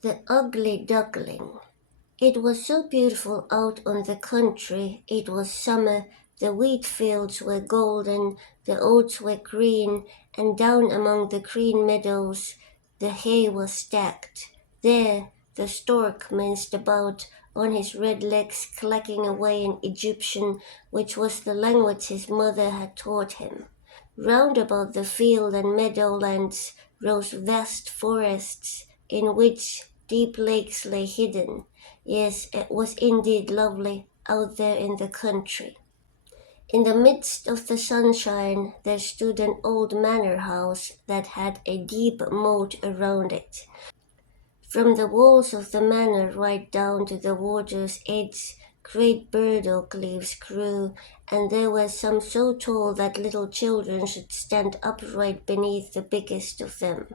The Ugly Duckling. It was so beautiful out on the country. It was summer. The wheat fields were golden, the oats were green, and down among the green meadows the hay was stacked. There the stork minced about on his red legs, clacking away in Egyptian, which was the language his mother had taught him. Round about the field and meadowlands rose vast forests, in which deep lakes lay hidden. Yes, it was indeed lovely out there in the country. In the midst of the sunshine there stood an old manor house that had a deep moat around it. From the walls of the manor right down to the water's edge, great burdock leaves grew, and there were some so tall that little children should stand upright beneath the biggest of them.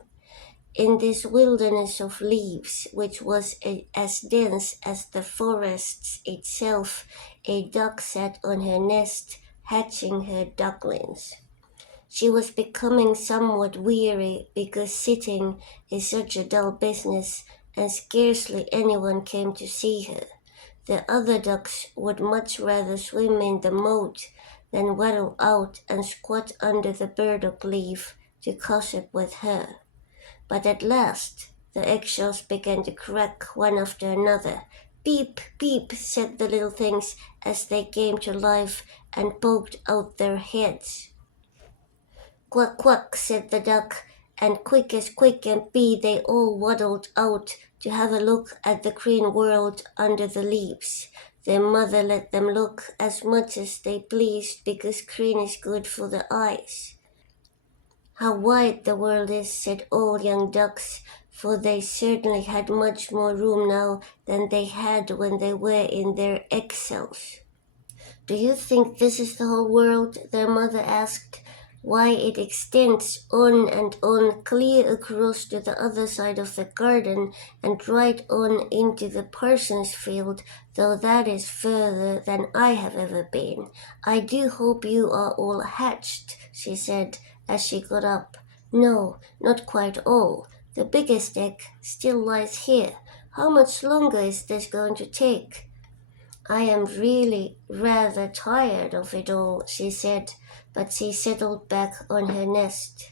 In this wilderness of leaves, which was as dense as the forests itself, a duck sat on her nest, hatching her ducklings. She was becoming somewhat weary because sitting is such a dull business, and scarcely anyone came to see her. The other ducks would much rather swim in the moat than waddle out and squat under the burdock leaf to gossip with her. But at last the eggshells began to crack one after another. Peep, peep, said the little things as they came to life and poked out their heads. Quack, quack, said the duck, and quick as quick can be they all waddled out to have a look at the green world under the leaves. Their mother let them look as much as they pleased because green is good for the eyes. How wide the world is, said all young ducks, for they certainly had much more room now than they had when they were in their eggshells. Do you think this is the whole world? Their mother asked. Why, it extends on and on, clear across to the other side of the garden, and right on into the parson's field, though that is further than I have ever been. I do hope you are all hatched, she said, as she got up. No, not quite all. The biggest egg still lies here. How much longer is this going to take? I am really rather tired of it all, she said, but she settled back on her nest.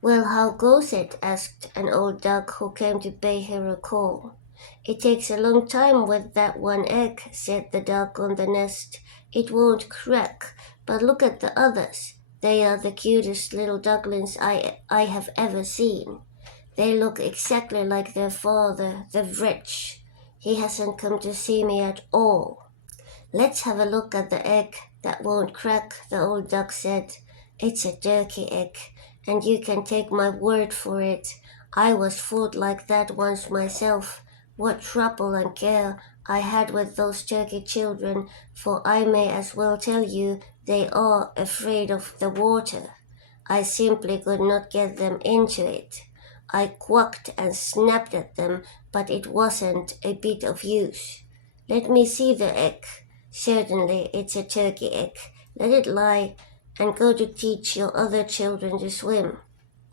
Well, how goes it? Asked an old duck who came to pay her a call. It takes a long time with that one egg, said the duck on the nest. It won't crack, but look at the others. They are the cutest little ducklings I have ever seen. They look exactly like their father, the wretch. He hasn't come to see me at all. Let's have a look at the egg that won't crack, the old duck said. It's a turkey egg, and you can take my word for it. I was fooled like that once myself. What trouble and care I had with those turkey children, for I may as well tell you they are afraid of the water. I simply could not get them into it. I quacked and snapped at them, but it wasn't a bit of use. Let me see the egg. Certainly it's a turkey egg. Let it lie, and go to teach your other children to swim.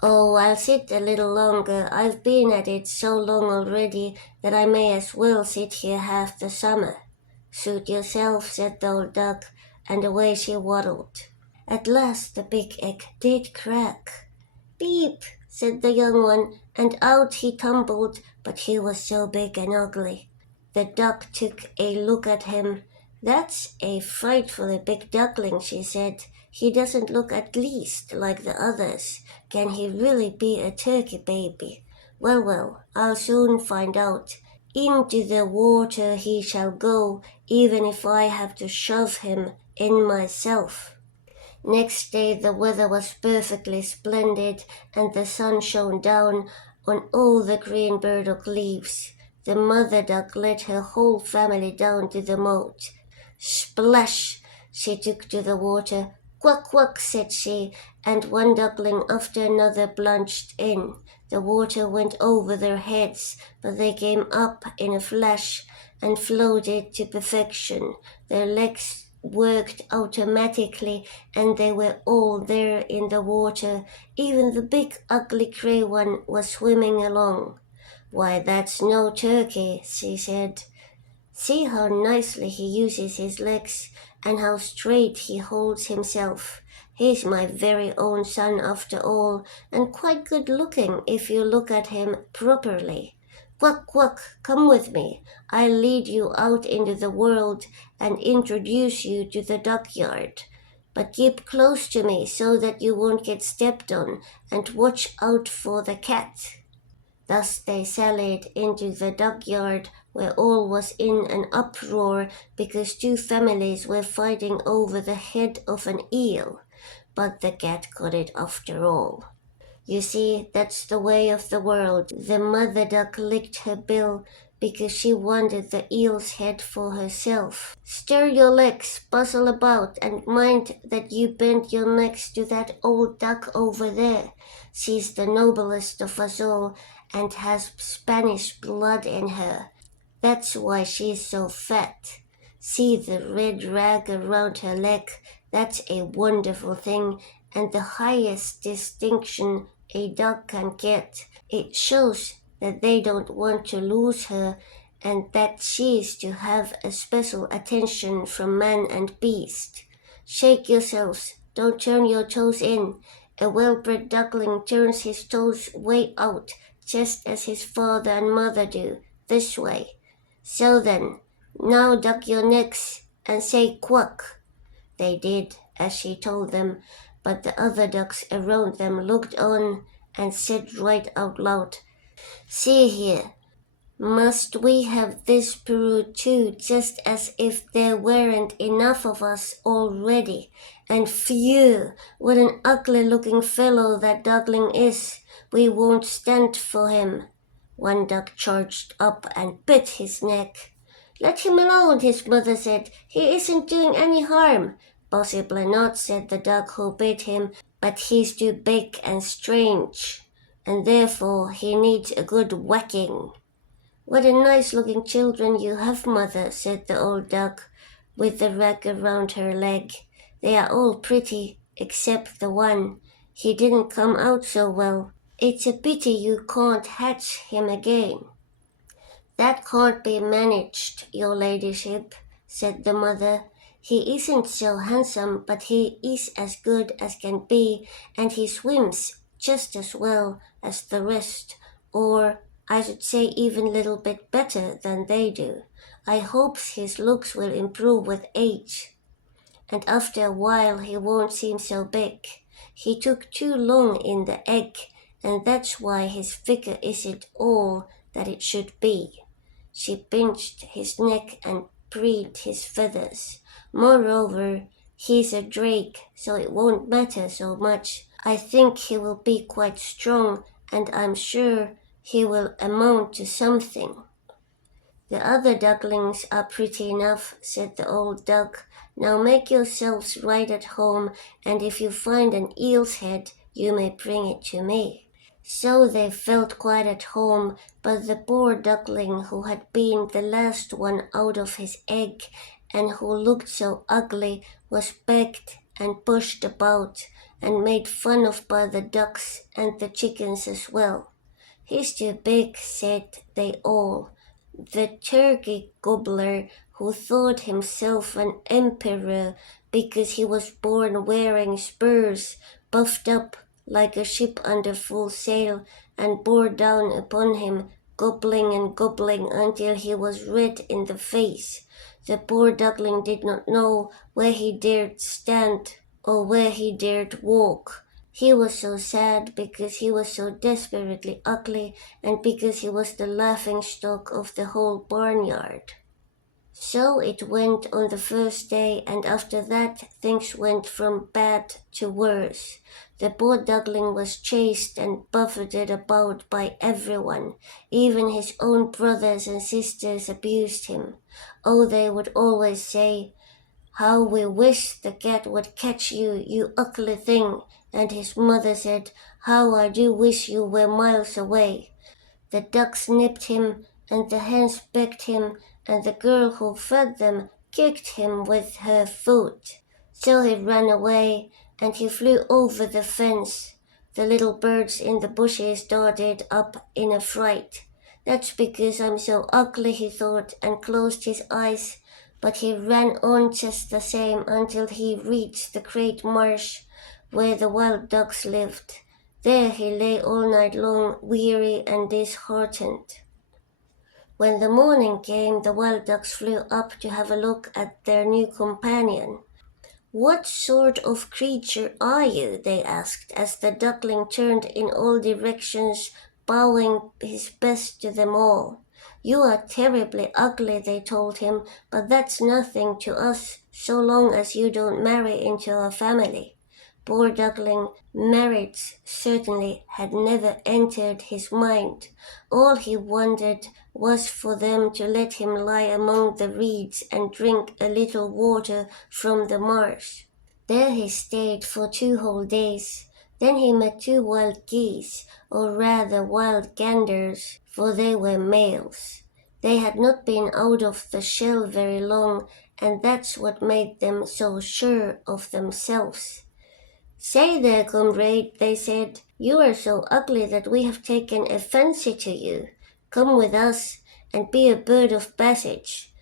Oh, I'll sit a little longer. I've been at it so long already that I may as well sit here half the summer. Suit yourself, said the old duck, and away she waddled. At last the big egg did crack. Beep, said the young one, and out he tumbled, but he was so big and ugly. The duck took a look at him. That's a frightfully big duckling, she said. He doesn't look at least like the others. Can he really be a turkey baby? Well, well, I'll soon find out. Into the water he shall go, even if I have to shove him in myself. Next day the weather was perfectly splendid, and the sun shone down on all the green burdock leaves. The mother duck led her whole family down to the moat. Splash! She took to the water. Quack, quack, said she, and one duckling after another plunged in. The water went over their heads, but they came up in a flash and floated to perfection. Their legs worked automatically, and they were all there in the water. Even the big ugly gray one was swimming along. Why, that's no turkey, she said. See how nicely he uses his legs, and how straight he holds himself. He's my very own son after all, and quite good looking if you look at him properly. Quack, quack, come with me. I'll lead you out into the world and introduce you to the duckyard. But keep close to me so that you won't get stepped on, and watch out for the cat. Thus they sallied into the duckyard, where all was in an uproar because two families were fighting over the head of an eel, but the cat got it after all. You see, that's the way of the world. The mother duck licked her bill because she wanted the eel's head for herself. Stir your legs, bustle about, and mind that you bend your necks to that old duck over there. She's the noblest of us all and has Spanish blood in her. That's why she's so fat. See the red rag around her leg? That's a wonderful thing, and the highest distinction a duck can get. It shows that they don't want to lose her, and that she's to have a special attention from man and beast. Shake yourselves, don't turn your toes in. A well-bred duckling turns his toes way out, just as his father and mother do, this way. So then, now duck your necks and say quack. They did as she told them, but the other ducks around them looked on and said right out loud, See here, must we have this brood too, just as if there weren't enough of us already? And phew, what an ugly-looking fellow that duckling is. We won't stand for him. One duck charged up and bit his neck. Let him alone, his mother said. He isn't doing any harm. Possibly not, said the duck who bit him, but he's too big and strange, and therefore he needs a good whacking. What a nice-looking children you have, mother, said the old duck, with the rag around her leg. They are all pretty, except the one. He didn't come out so well. It's a pity you can't hatch him again. That can't be managed, your ladyship, said the mother. He isn't so handsome, but he is as good as can be, and he swims just as well as the rest, or I should say even a little bit better than they do. I hopes his looks will improve with age, and after a while he won't seem so big. He took too long in the egg, and that's why his figure isn't all that it should be. She pinched his neck and preened his feathers. Moreover, he's a drake, so it won't matter so much. I think he will be quite strong, and I'm sure he will amount to something. The other ducklings are pretty enough, said the old duck. Now make yourselves right at home, and if you find an eel's head, you may bring it to me. So they felt quite at home, but the poor duckling who had been the last one out of his egg, and who looked so ugly, was pecked and pushed about, and made fun of by the ducks and the chickens as well. He's too big, said they all. The turkey gobbler, who thought himself an emperor because he was born wearing spurs, puffed up like a ship under full sail, and bore down upon him, gobbling and gobbling until he was red in the face. The poor duckling did not know where he dared stand or where he dared walk. He was so sad because he was so desperately ugly, and because he was the laughing-stock of the whole barnyard. So it went on the first day, and after that things went from bad to worse. The poor duckling was chased and buffeted about by everyone. Even his own brothers and sisters abused him. Oh, they would always say, How we wish the cat would catch you, you ugly thing. And his mother said, How I do wish you were miles away. The ducks nipped him, and the hens pecked him, and the girl who fed them kicked him with her foot. So he ran away, and he flew over the fence. The little birds in the bushes darted up in a fright. That's because I'm so ugly, he thought, and closed his eyes. But he ran on just the same until he reached the great marsh where the wild ducks lived. There he lay all night long, weary and disheartened. When the morning came, the wild ducks flew up to have a look at their new companion. "What sort of creature are you?" they asked, as the duckling turned in all directions, bowing his best to them all. "You are terribly ugly," they told him, "but that's nothing to us, so long as you don't marry into our family." Poor duckling, marriage certainly had never entered his mind. All he wanted was for them to let him lie among the reeds and drink a little water from the marsh. There he stayed for 2 whole days. Then he met 2 wild geese, or rather wild ganders, for they were males. They had not been out of the shell very long, and that's what made them so sure of themselves. "Say there, comrade," they said, "you are so ugly that we have taken a fancy to you. Come with us and be a bird of passage.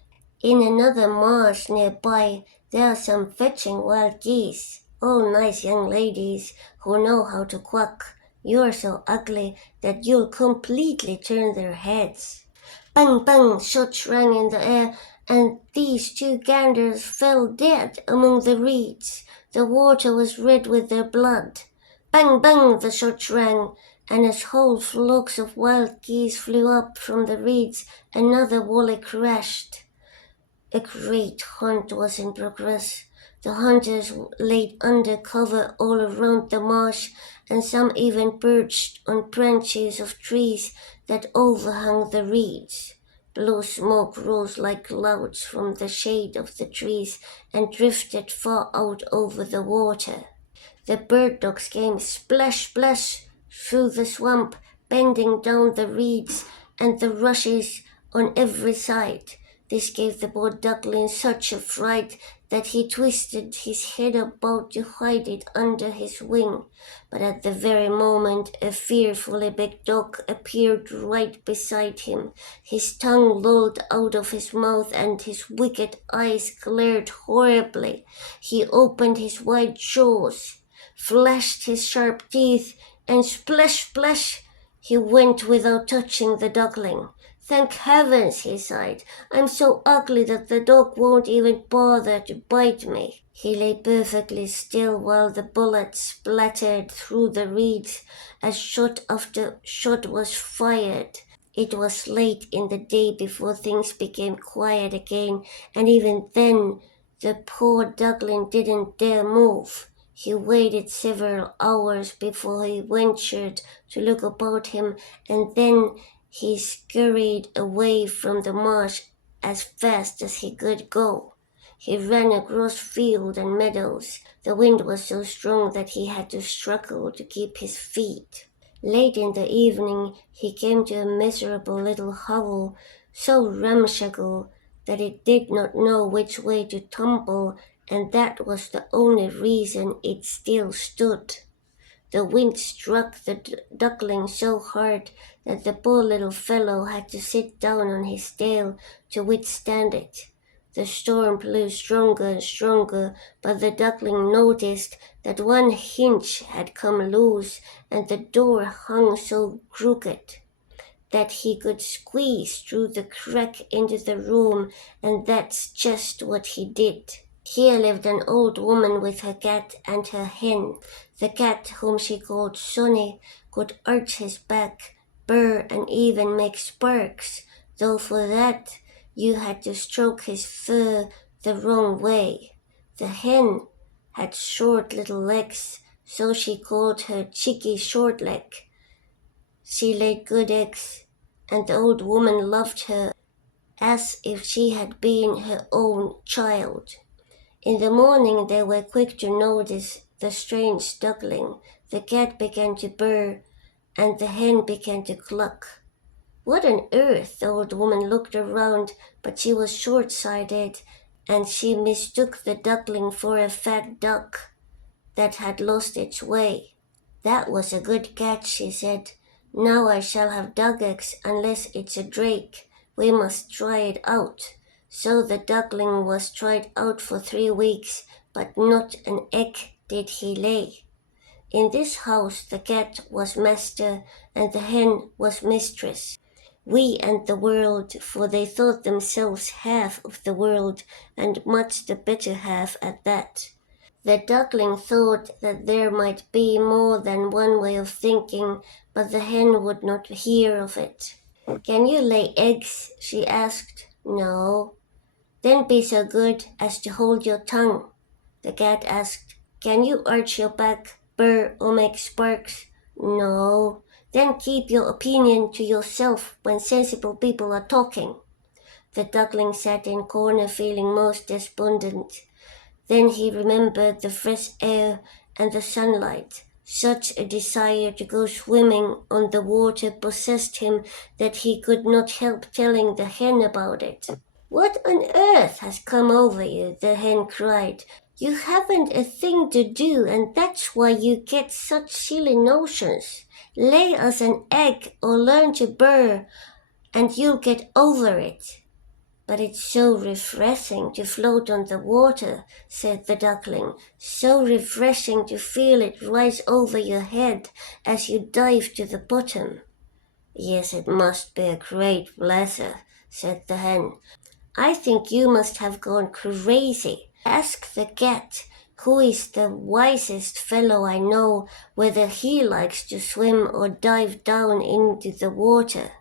In another marsh near by there are some fetching wild geese, all nice young ladies who know how to quack. You are so ugly that you'll completely turn their heads." Bang, bang, shots rang in the air, and these 2 ganders fell dead among the reeds. The water was red with their blood. Bang, bang, the shots rang, and as whole flocks of wild geese flew up from the reeds, another volley crashed. A great hunt was in progress. The hunters laid under cover all around the marsh, and some even perched on branches of trees that overhung the reeds. Blue smoke rose like clouds from the shade of the trees and drifted far out over the water. The bird dogs came splash, splash through the swamp, bending down the reeds and the rushes on every side. This gave the poor duckling such a fright that he twisted his head about to hide it under his wing. But at the very moment a fearfully big dog appeared right beside him. His tongue lolled out of his mouth and his wicked eyes glared horribly. He opened his wide jaws, flashed his sharp teeth, and splash, splash, he went without touching the duckling. "Thank heavens," he sighed, "I'm so ugly that the dog won't even bother to bite me." He lay perfectly still while the bullets splattered through the reeds as shot after shot was fired. It was late in the day before things became quiet again, and even then the poor duckling didn't dare move. He waited several hours before he ventured to look about him, and then he scurried away from the marsh as fast as he could go. He ran across fields and meadows. The wind was so strong that he had to struggle to keep his feet. Late in the evening he came to a miserable little hovel, so ramshackle that it did not know which way to tumble, and that was the only reason it still stood. The wind struck the duckling so hard that the poor little fellow had to sit down on his tail to withstand it. The storm blew stronger and stronger, but the duckling noticed that one hinge had come loose and the door hung so crooked that he could squeeze through the crack into the room, and that's just what he did. Here lived an old woman with her cat and her hen. The cat, whom she called Sonny, could arch his back, purr, and even make sparks, though for that you had to stroke his fur the wrong way. The hen had short little legs, so she called her Chicky Shortleg. She laid good eggs, and the old woman loved her as if she had been her own child. In the morning they were quick to notice the strange duckling. The cat began to purr, and the hen began to cluck. What on earth? The old woman looked around, but she was short-sighted, and she mistook the duckling for a fat duck that had lost its way. "That was a good catch," she said, Now I shall have dug eggs unless it's a drake. We must try it out. So the duckling was tried out for 3 weeks, but not an egg did he lay. In this house the cat was master and the hen was mistress. We and the world, for they thought themselves half of the world, and much the better half at that. The duckling thought that there might be more than one way of thinking, but the hen would not hear of it. Can you lay eggs? She asked. No. Then be so good as to hold your tongue. The cat asked. Can you arch your back, burr, or make sparks? No. Then keep your opinion to yourself when sensible people are talking. The duckling sat in corner feeling most despondent. Then he remembered the fresh air and the sunlight. Such a desire to go swimming on the water possessed him that he could not help telling the hen about it. What on earth has come over you? The hen cried. You haven't a thing to do, and that's why you get such silly notions. Lay us an egg or learn to burr, and you'll get over it. But it's so refreshing to float on the water, said the duckling. So refreshing to feel it rise over your head as you dive to the bottom. Yes, it must be a great pleasure, said the hen. I think you must have gone crazy. Ask the cat, who is the wisest fellow I know, whether he likes to swim or dive down into the water.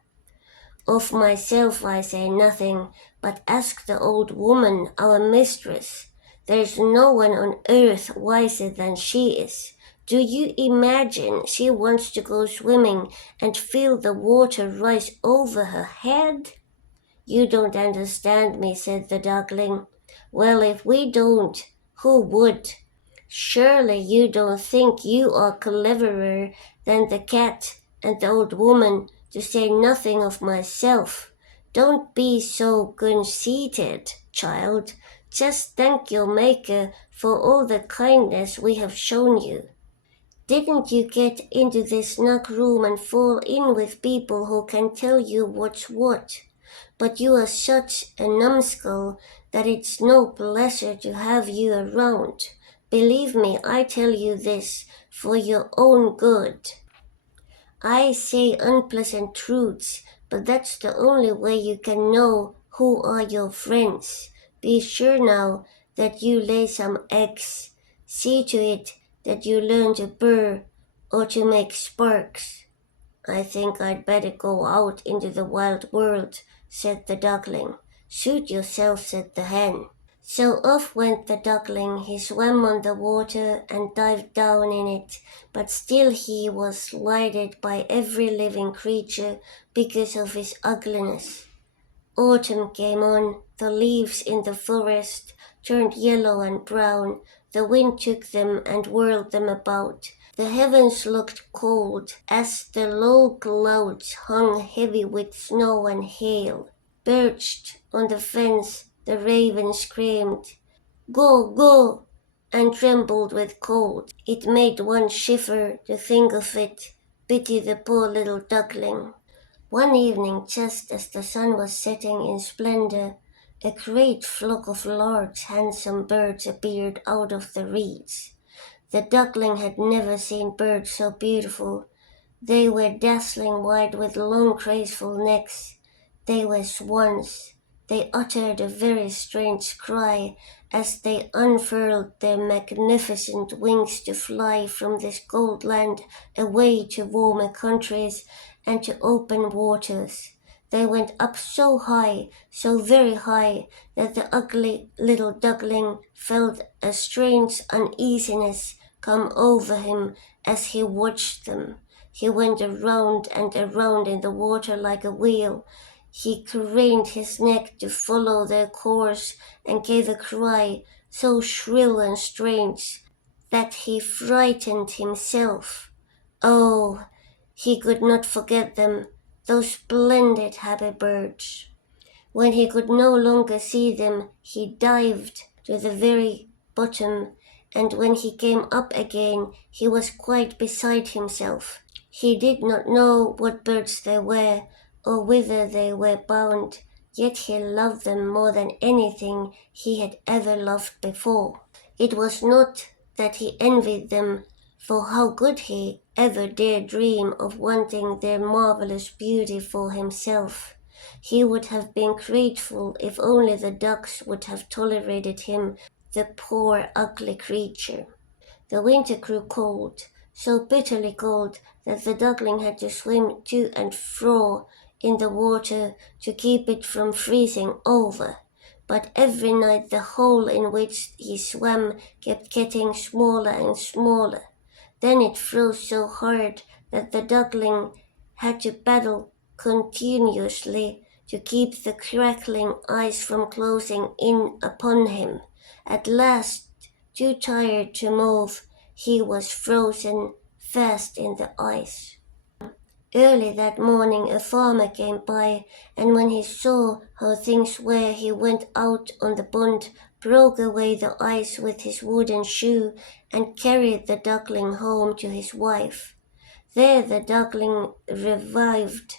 Of myself I say nothing, but ask the old woman, our mistress. There is no one on earth wiser than she is. Do you imagine she wants to go swimming and feel the water rise over her head? You don't understand me, said the duckling. Well, if we don't, who would? Surely you don't think you are cleverer than the cat and the old woman, to say nothing of myself. Don't be so conceited, child. Just thank your Maker for all the kindness we have shown you. Didn't you get into this snug room and fall in with people who can tell you what's what? But you are such a numbskull that it's no pleasure to have you around. Believe me, I tell you this for your own good. I say unpleasant truths, but that's the only way you can know who are your friends. Be sure now that you lay some eggs. See to it that you learn to purr or to make sparks. I think I'd better go out into the wild world, said the duckling. Suit yourself, said the hen. So off went the duckling. He swam on the water and dived down in it, but still he was slighted by every living creature because of his ugliness. Autumn came on. The leaves in the forest turned yellow and brown. The wind took them and whirled them about. The heavens looked cold, as the low clouds hung heavy with snow and hail. Perched on the fence, the raven screamed, Go, go, and trembled with cold. It made one shiver to think of it. Pity the poor little duckling. One evening, just as the sun was setting in splendor, a great flock of large, handsome birds appeared out of the reeds. The duckling had never seen birds so beautiful. They were dazzling white with long, graceful necks. They were swans. They uttered a very strange cry as they unfurled their magnificent wings to fly from this cold land away to warmer countries and to open waters. They went up so high, so very high, that the ugly little duckling felt a strange uneasiness come over him as he watched them. He went around and around in the water like a wheel. He craned his neck to follow their course and gave a cry so shrill and strange that he frightened himself. Oh, he could not forget them, those splendid happy birds. When he could no longer see them, he dived to the very bottom, and when he came up again, he was quite beside himself. He did not know what birds they were, or whither they were bound, yet he loved them more than anything he had ever loved before. It was not that he envied them, for how could he ever dare dream of wanting their marvelous beauty for himself? He would have been grateful if only the ducks would have tolerated him, the poor ugly creature. The winter grew cold, so bitterly cold that the duckling had to swim to and fro in the water to keep it from freezing over. But every night the hole in which he swam kept getting smaller and smaller. Then it froze so hard that the duckling had to paddle continuously to keep the crackling ice from closing in upon him. At last, too tired to move, he was frozen fast in the ice. Early that morning a farmer came by, and when he saw how things were, he went out on the pond, broke away the ice with his wooden shoe, and carried the duckling home to his wife. There the duckling revived,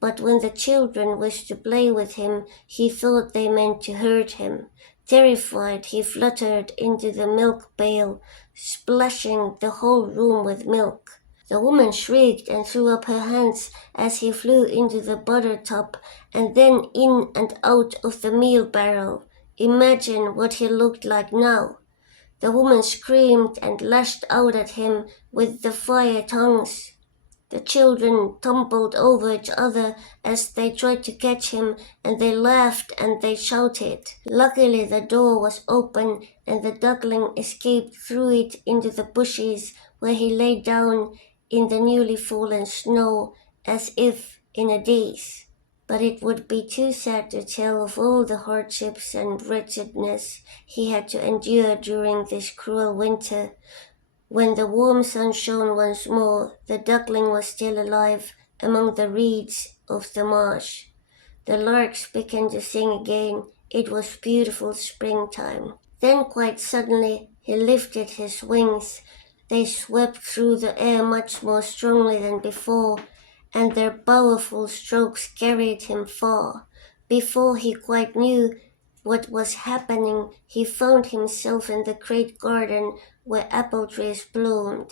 but when the children wished to play with him, he thought they meant to hurt him. Terrified, he fluttered into the milk pail, splashing the whole room with milk. The woman shrieked and threw up her hands as he flew into the butter tub and then in and out of the meal barrel. Imagine what he looked like now. The woman screamed and lashed out at him with the fire tongues. The children tumbled over each other as they tried to catch him, and they laughed and they shouted. Luckily the door was open, and the duckling escaped through it into the bushes, where he lay down in the newly fallen snow as if in a daze. But it would be too sad to tell of all the hardships and wretchedness he had to endure during this cruel winter. When the warm sun shone once more, the duckling was still alive among the reeds of the marsh. The larks began to sing again. It was beautiful springtime. Then quite suddenly he lifted his wings. They swept through the air much more strongly than before, and their powerful strokes carried him far. Before he quite knew what was happening, he found himself in the great garden where apple trees bloomed.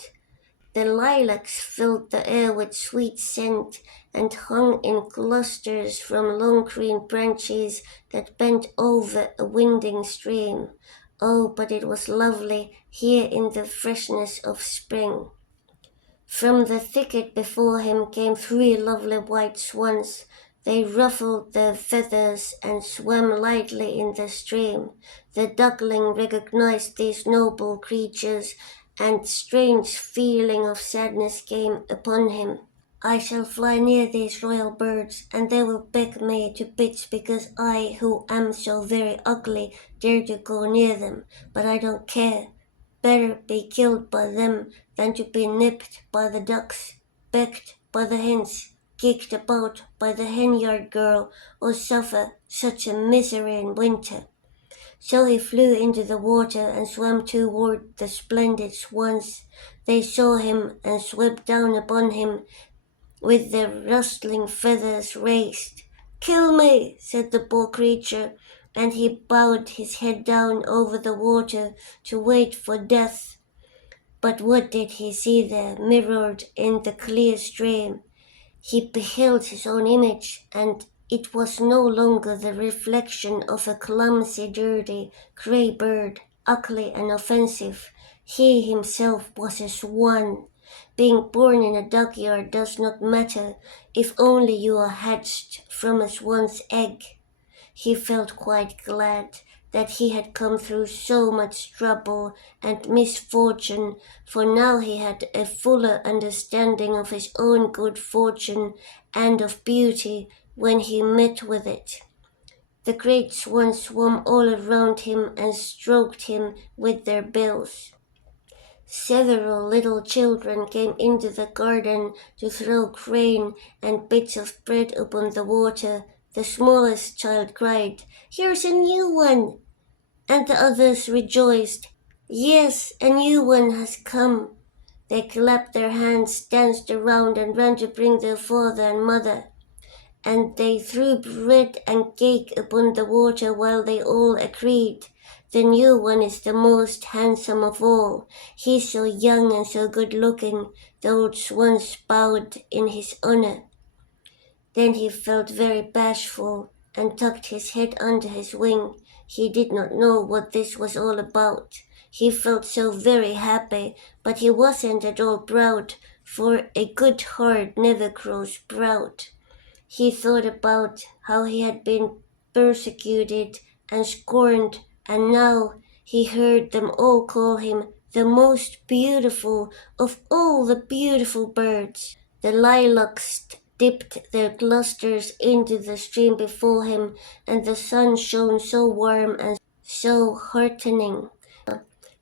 The lilacs filled the air with sweet scent and hung in clusters from long green branches that bent over a winding stream. Oh, but it was lovely here in the freshness of spring. From the thicket before him came 3 lovely white swans. They ruffled their feathers and swam lightly in the stream. The duckling recognized these noble creatures, and strange feeling of sadness came upon him. I shall fly near these royal birds, and they will peck me to bits because I, who am so very ugly, dare to go near them. But I don't care. Better be killed by them than to be nipped by the ducks, pecked by the hens, kicked about by the henyard girl, or suffer such a misery in winter. So he flew into the water and swam toward the splendid swans. They saw him and swept down upon him with their rustling feathers raised. "Kill me," said the poor creature, and he bowed his head down over the water to wait for death. But what did he see there, mirrored in the clear stream? He beheld his own image, and it was no longer the reflection of a clumsy, dirty, grey bird, ugly and offensive. He himself was a swan. Being born in a duckyard does not matter if only you are hatched from a swan's egg. He felt quite glad that he had come through so much trouble and misfortune, for now he had a fuller understanding of his own good fortune and of beauty when he met with it. The great swans swam all around him and stroked him with their bills. Several little children came into the garden to throw grain and bits of bread upon the water. The smallest child cried, "Here's a new one!" And the others rejoiced, "Yes, a new one has come." They clapped their hands, danced around, and ran to bring their father and mother. And they threw bread and cake upon the water while they all agreed, "The new one is the most handsome of all. He's so young and so good-looking." The old swans bowed in his honor. Then he felt very bashful and tucked his head under his wing. He did not know what this was all about. He felt so very happy, but he wasn't at all proud, for a good heart never grows proud. He thought about how he had been persecuted and scorned, and now he heard them all call him the most beautiful of all the beautiful birds. The lilacs dipped their clusters into the stream before him, and the sun shone so warm and so heartening.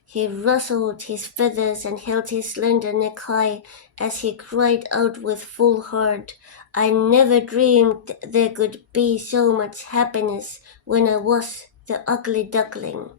He rustled his feathers and held his slender neck high as he cried out with full heart, "I never dreamed there could be so much happiness when I was the ugly duckling."